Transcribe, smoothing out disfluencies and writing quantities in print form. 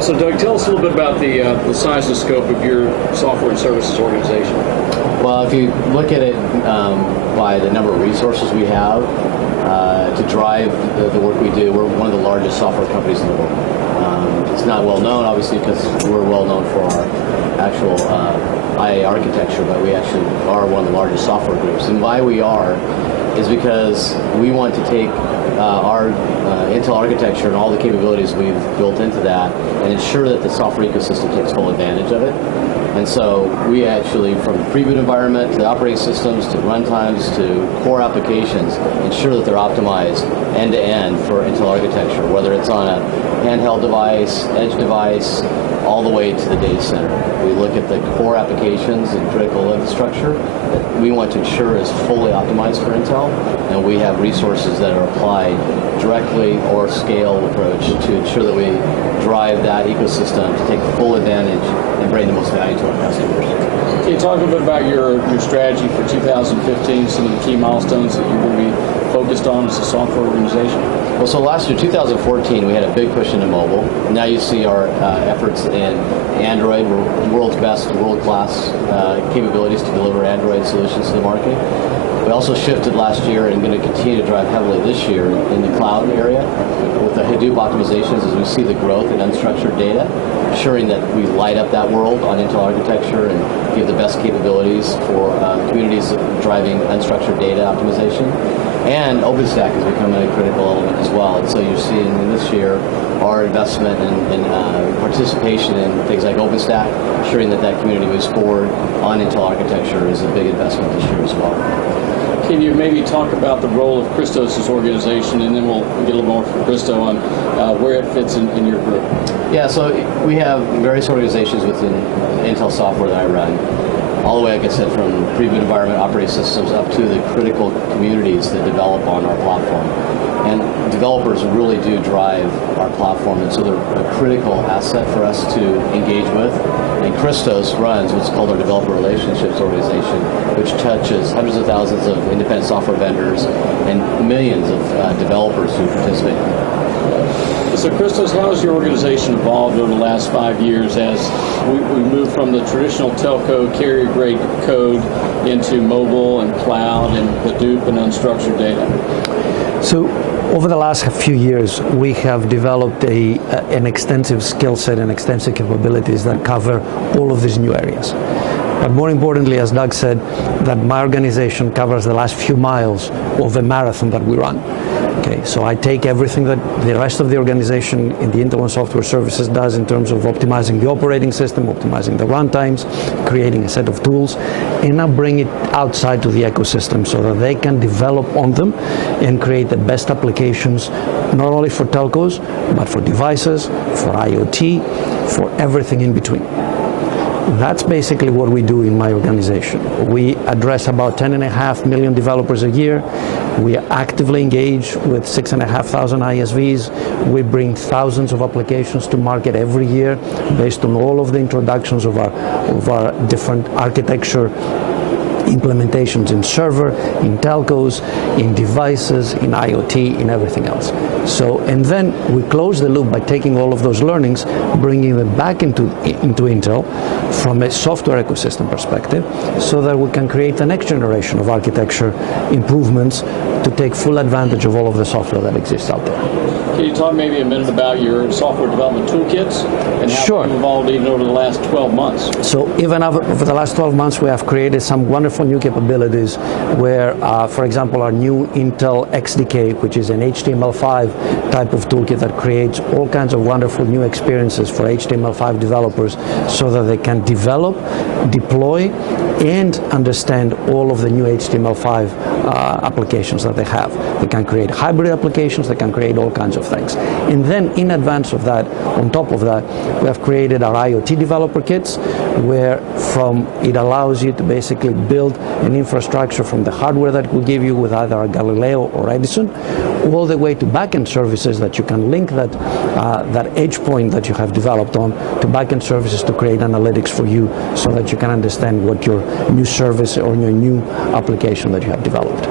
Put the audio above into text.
So Doug, tell us a little bit about the size and scope of your software and services organization. Well, if you look at it by the number of resources we have to drive the work we do, we're one of the largest software companies in the world. It's not well known, obviously, because we're well known for our actual IA architecture, but we actually are one of the largest software groups. And why we are is because we want to take our Intel architecture and all the capabilities we've built into that and ensure that the software ecosystem takes full advantage of it. And so we actually, from the pre-boot environment to operating systems to runtimes to core applications, ensure that they're optimized end-to-end for Intel architecture, whether it's on a handheld device, edge device, all the way to the data center. We look at the core applications and critical infrastructure that we want to ensure is fully optimized for Intel, and we have resources that are applied directly or scale approach to ensure that we drive that ecosystem to take full advantage and bring the most value to our customers. Can you talk a bit about your strategy for 2015, some of the key milestones that you're going to be focused on as a software organization? Well, so last year, 2014, we had a big push into mobile. Now you see our efforts in Android. We're the world's best, world-class capabilities to deliver Android solutions to the market. We also shifted last year and going to continue to drive heavily this year in the cloud area with the Hadoop optimizations as we see the growth in unstructured data, ensuring that we light up that world on Intel architecture and give the best capabilities for communities driving unstructured data optimization. And OpenStack is becoming a critical element as well. And so you're seeing in this year our investment and participation in things like OpenStack, ensuring that that community moves forward on Intel architecture is a big investment this year as well. Can you maybe talk about the role of Christos' organization, and then we'll get a little more from Christo on where it fits in your group? Yeah, so we have various organizations within Intel software that I run, all the way, like I said, from pre-boot environment operating systems up to the critical communities that develop on our platform. And developers really do drive our platform, and so they're a critical asset for us to engage with. And Christos runs what's called our Developer Relationships Organization, which touches hundreds of thousands of independent software vendors and millions of developers who participate in it. So Christos, how has your organization evolved over the last 5 years as we moved from the traditional telco carrier-grade code into mobile and cloud and Hadoop and unstructured data? So over the last few years, we have developed an extensive skill set and extensive capabilities that cover all of these new areas. But more importantly, as Doug said, that my organization covers the last few miles of a marathon that we run. Okay, so I take everything that the rest of the organization in the Intel and Software Services does in terms of optimizing the operating system, optimizing the runtimes, creating a set of tools, and now bring it outside to the ecosystem so that they can develop on them and create the best applications, not only for telcos, but for devices, for IoT, for everything in between. That's basically what we do in my organization. We address about 10.5 million developers a year. We are actively engaged with 6,500 ISVs. We bring thousands of applications to market every year based on all of the introductions of our different architecture implementations in server, in telcos, in devices, in IoT, in everything else. So, and then we close the loop by taking all of those learnings, bringing them back into Intel from a software ecosystem perspective, so that we can create the next generation of architecture improvements to take full advantage of all of the software that exists out there. Can you talk maybe a minute about your software development toolkits and how they've evolved even over the last 12 months? So even over the last 12 months, we have created some wonderful new capabilities where, for example, our new Intel XDK, which is an HTML5 type of toolkit that creates all kinds of wonderful new experiences for HTML5 developers so that they can develop, deploy, and understand all of the new HTML5 applications that they have. They can create hybrid applications, they can create all kinds of things. And then in advance of that, on top of that, we have created our IoT developer kits, where it allows you to basically build an infrastructure from the hardware that will give you with either a Galileo or Edison, all the way to backend services that you can link that edge point that you have developed on to backend services to create analytics for you so that you can understand what your new service or your new application that you have developed.